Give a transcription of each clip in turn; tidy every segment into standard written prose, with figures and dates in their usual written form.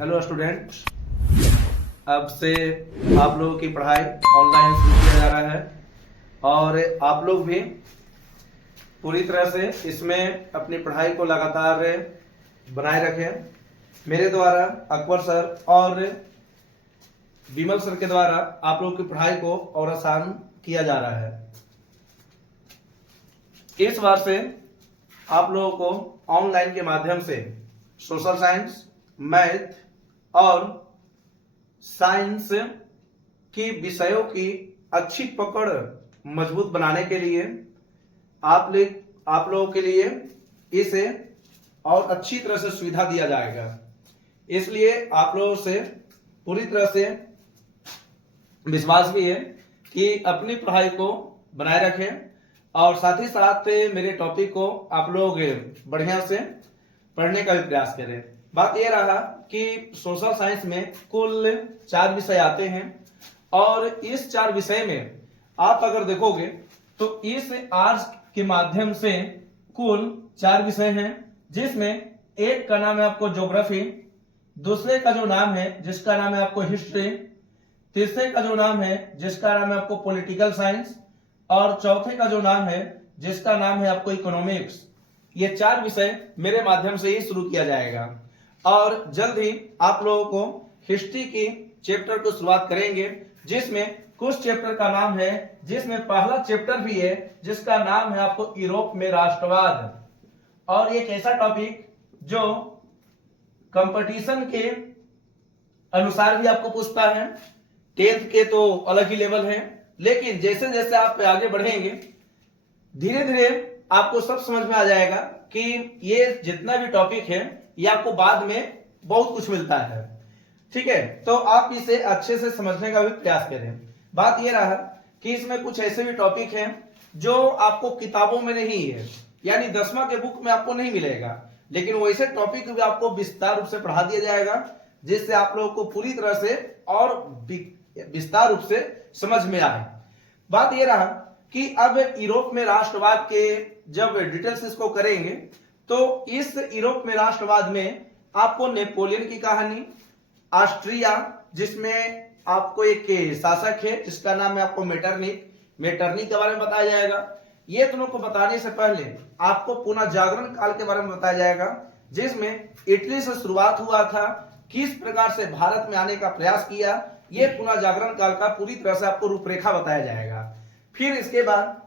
Hello student, अब से आप लोगों की पढ़ाई ऑनलाइन शुरू किया जा रहा है और आप लोग भी पूरी तरह से इसमें अपनी पढ़ाई को लगातार बनाए रखें। मेरे द्वारा अकबर सर और विमल सर के द्वारा आप लोगों की पढ़ाई को और आसान किया जा रहा है। इस बार से आप लोगों को ऑनलाइन के माध्यम से सोशल साइंस, मैथ और साइंस की विषयों की अच्छी पकड़ मजबूत बनाने के लिए आप लोगों के लिए इसे और अच्छी तरह से सुविधा दिया जाएगा। इसलिए आप लोगों से पूरी तरह से विश्वास भी है कि अपनी पढ़ाई को बनाए रखें और साथ ही साथ मेरे टॉपिक को आप लोग बढ़िया से पढ़ने का भी प्रयास करें। बात यह रहा कि सोशल साइंस में कुल 4 विषय आते हैं और इस 4 विषय में आप अगर देखोगे तो इस आर्ट्स के माध्यम से कुल 4 विषय हैं, जिसमें एक का नाम है आपको ज्योग्राफी, दूसरे का जो नाम है जिसका नाम है आपको हिस्ट्री, तीसरे का जो नाम है जिसका नाम है आपको पॉलिटिकल साइंस और चौथे का जो नाम है जिसका नाम है आपको इकोनॉमिक्स। ये 4 विषय मेरे माध्यम से ही शुरू किया जाएगा और जल्द ही आप लोगों को हिस्ट्री की चैप्टर को शुरुआत करेंगे, जिसमें कुछ चैप्टर का नाम है, जिसमें पहला चैप्टर भी है जिसका नाम है आपको यूरोप में राष्ट्रवाद। और एक ऐसा टॉपिक जो कंपटीशन के अनुसार भी आपको पूछता है। 10th के तो अलग ही लेवल है, लेकिन जैसे जैसे आप आगे बढ़ेंगे धीरे धीरे आपको सब समझ में आ जाएगा कि ये जितना भी टॉपिक है ये आपको बाद में बहुत कुछ मिलता है। ठीक है, तो आप इसे अच्छे से समझने का भी प्रयास करें। बात ये रहा कि इसमें कुछ ऐसे भी टॉपिक हैं जो आपको किताबों में नहीं है, यानी 10वां के बुक में आपको नहीं मिलेगा, लेकिन वैसे टॉपिक भी आपको विस्तार रूप से पढ़ा दिया जाएगा, जिससे आप लोगों को पूरी तरह से और विस्तार रूप से समझ में आए। बात यह रहा कि अब यूरोप में राष्ट्रवाद के जब डिटेल्स इसको करेंगे तो इस यूरोप में राष्ट्रवाद में आपको नेपोलियन की कहानी, ऑस्ट्रिया जिसमें आपको एक शासक है जिसका नाम है आपको मेटरनी के बारे में बताया जाएगा। ये दोनों को बताने से पहले आपको पुनः जागरण काल के बारे में बताया जाएगा, जिसमें इटली से शुरुआत हुआ था, किस प्रकार से भारत में आने का प्रयास किया, ये पुनः जागरण काल का पूरी तरह से आपको रूपरेखा बताया जाएगा। फिर इसके बाद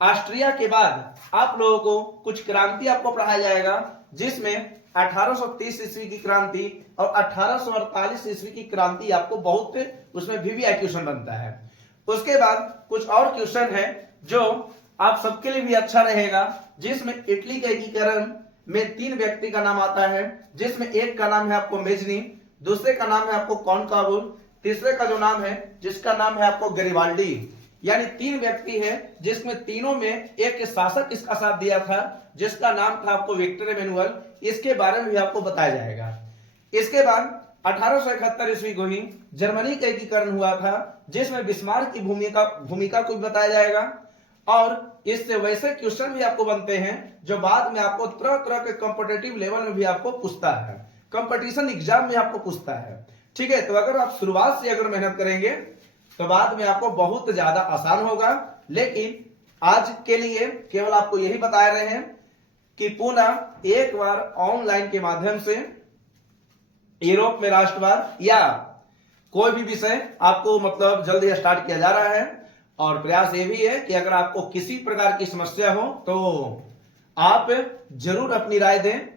ऑस्ट्रिया के बाद आप लोगों को कुछ क्रांति आपको पढ़ाया जाएगा, जिसमें 1830 ईस्वी की क्रांति और 1848 ईस्वी की क्रांति आपको बहुत उसमें वीवीआई क्वेश्चन बनता है। उसके बाद कुछ और क्वेश्चन है जो आप सबके लिए भी अच्छा रहेगा, जिसमें इटली के एकीकरण में 3 व्यक्ति का नाम आता है, जिसमें एक का नाम है आपको मेजनी, दूसरे का नाम है आपको कॉनकाबुल, तीसरे का जो नाम है जिसका नाम है आपको गरिबाल्डी। यानी 3 व्यक्ति हैं जिसमें तीनों में एक शासक इसका साथ दिया था जिसका नाम था आपको विक्टर एमेनुअल। इसके बारे में भी आपको बताया जाएगा। इसके बाद 1871 ईस्वी को ही जर्मनी का एकीकरण हुआ था, जिसमें बिस्मार्क की भूमिका को भी बताया जाएगा। और इससे वैसे क्वेश्चन भी आपको बनते हैं जो बाद में आपको तरह तरह के कॉम्पिटिटिव लेवल में भी आपको पूछता है, कंपटीशन एग्जाम में आपको पूछता है। ठीक है, तो अगर आप शुरुआत से अगर मेहनत करेंगे तो बाद में आपको बहुत ज्यादा आसान होगा। लेकिन आज के लिए केवल आपको यही बता रहे हैं कि पुनः एक बार ऑनलाइन के माध्यम से यूरोप में राष्ट्रवाद या कोई भी विषय आपको मतलब जल्द ही स्टार्ट किया जा रहा है। और प्रयास ये भी है कि अगर आपको किसी प्रकार की समस्या हो तो आप जरूर अपनी राय दें।